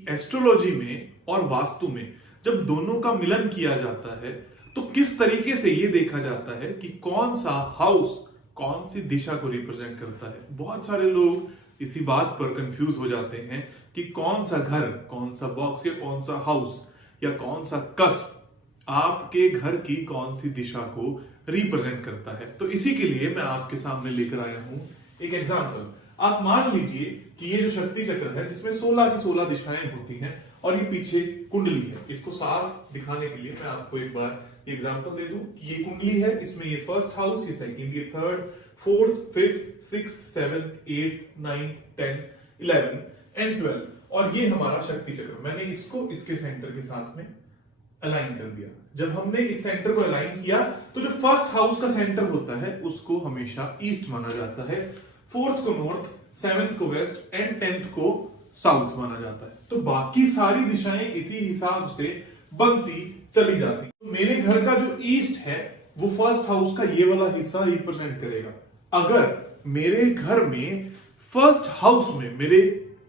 Astrology में और वास्तु में जब दोनों का मिलन किया जाता है तो किस तरीके से ये देखा जाता है कि कौन सा हाउस कौन सी दिशा को रिप्रेजेंट करता है। बहुत सारे लोग इसी बात पर कंफ्यूज हो जाते हैं कि कौन सा घर, कौन सा बॉक्स या कौन सा हाउस या कौन सा कस्प आपके घर की कौन सी दिशा को रिप्रेजेंट करता है। तो इसी के लिए मैं आपके सामने लेकर आया हूं एक एग्जाम्पल। आप मान लीजिए कि ये जो शक्ति चक्र है जिसमें 16 की 16 दिशाएं होती हैं और ये पीछे कुंडली है। इसको साफ दिखाने के लिए मैं आपको एक बार एग्जांपल दे दूं कि ये कुंडली है, इसमें ये फर्स्ट हाउस, ये सेकंड, ये third, fourth, fifth, sixth, seventh, eighth, 9, 10, 11 and 12 और ये हमारा शक्ति चक्र। मैंने इसको इसके सेंटर के साथ में अलाइन कर दिया। जब हमने इस सेंटर को अलाइन किया तो जो फर्स्ट हाउस का सेंटर होता है उसको हमेशा ईस्ट माना जाता है, फोर्थ को नॉर्थ, सेवेंथ को वेस्ट एंड 10th को साउथ माना जाता है। तो बाकी सारी दिशाएं इसी हिसाब से बनती चली जाती। तो मेरे घर का जो ईस्ट है वो फर्स्ट हाउस का ये वाला हिस्सा रिप्रेजेंट करेगा। अगर मेरे घर में फर्स्ट हाउस में, मेरे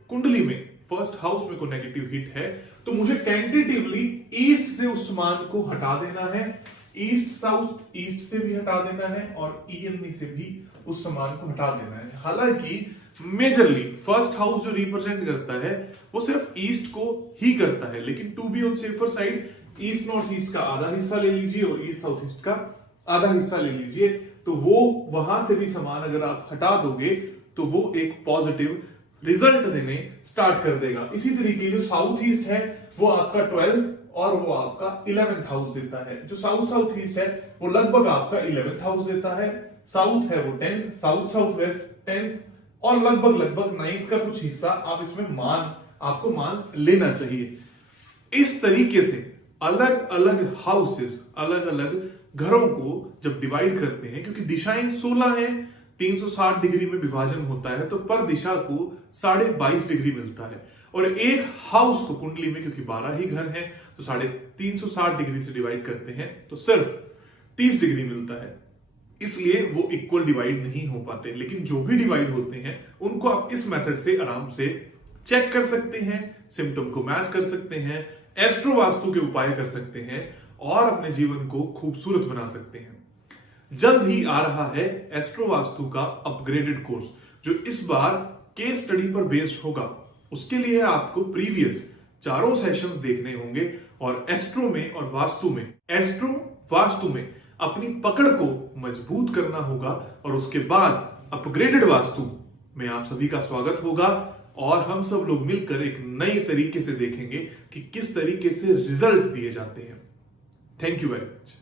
कुंडली में फर्स्ट हाउस में कोई नेगेटिव हिट है तो मुझे टेंटेटिवली ईस्ट से उस मान को हटा देना है, ईस्ट साउथ ईस्ट से भी हटा देना है और ईएनई से भी उस समान को हटा देना है। हालांकि मेजरली फर्स्ट हाउस जो रिप्रेजेंट करता है वो सिर्फ ईस्ट को ही करता है, लेकिन to be on safer side east north east का आधा हिस्सा ले लीजिए और ईस्ट साउथ ईस्ट का आधा हिस्सा ले लीजिए। तो वो वहां से भी समान अगर आप हटा दोगे तो वो एक पॉजिटिव रिजल्ट देने स्टार्ट कर देगा। इसी तरीके जो साउथ ईस्ट है वो आपका 12 और वो आपका 11th हाउस देता है। जो साउथ साउथ ईस्ट है वो लगभग आपका 11th हाउस देता है, साउथ है वो 10th, south south west 10th और लगभग 9th का कुछ हिस्सा आप इसमें आपको मान लेना चाहिए। इस तरीके से अलग अलग हाउसेस, अलग अलग घरों को जब डिवाइड करते हैं, क्योंकि दिशाएं 16 हैं, 360 डिग्री में विभाजन होता है तो पर दिशा को 22.5 डिग्री मिलता है और एक हाउस को कुंडली में क्योंकि 12 ही घर हैं तो 360 डिग्री से डिवाइड करते हैं तो सिर्फ 30 डिग्री मिलता है। इसलिए वो इक्वल डिवाइड नहीं हो पाते, लेकिन जो भी डिवाइड होते हैं उनको आप इस मेथड से आराम से चेक कर सकते हैं, सिम्टम को मैच कर सकते हैं, एस्ट्रो वास्तु के उपाय कर सकते हैं और अपने जीवन को खूबसूरत बना सकते हैं। जल्द ही आ रहा है एस्ट्रो वास्तु का अपग्रेडेड कोर्स जो इस बार केस स्टडी पर बेस्ड होगा। उसके लिए आपको प्रीवियस चारों सेशंस देखने होंगे और एस्ट्रो में और वास्तु में अपनी पकड़ को मजबूत करना होगा और उसके बाद अपग्रेडेड वास्तु में आप सभी का स्वागत होगा और हम सब लोग मिलकर एक नए तरीके से देखेंगे कि किस तरीके से रिजल्ट दिए जाते हैं। Thank you very much.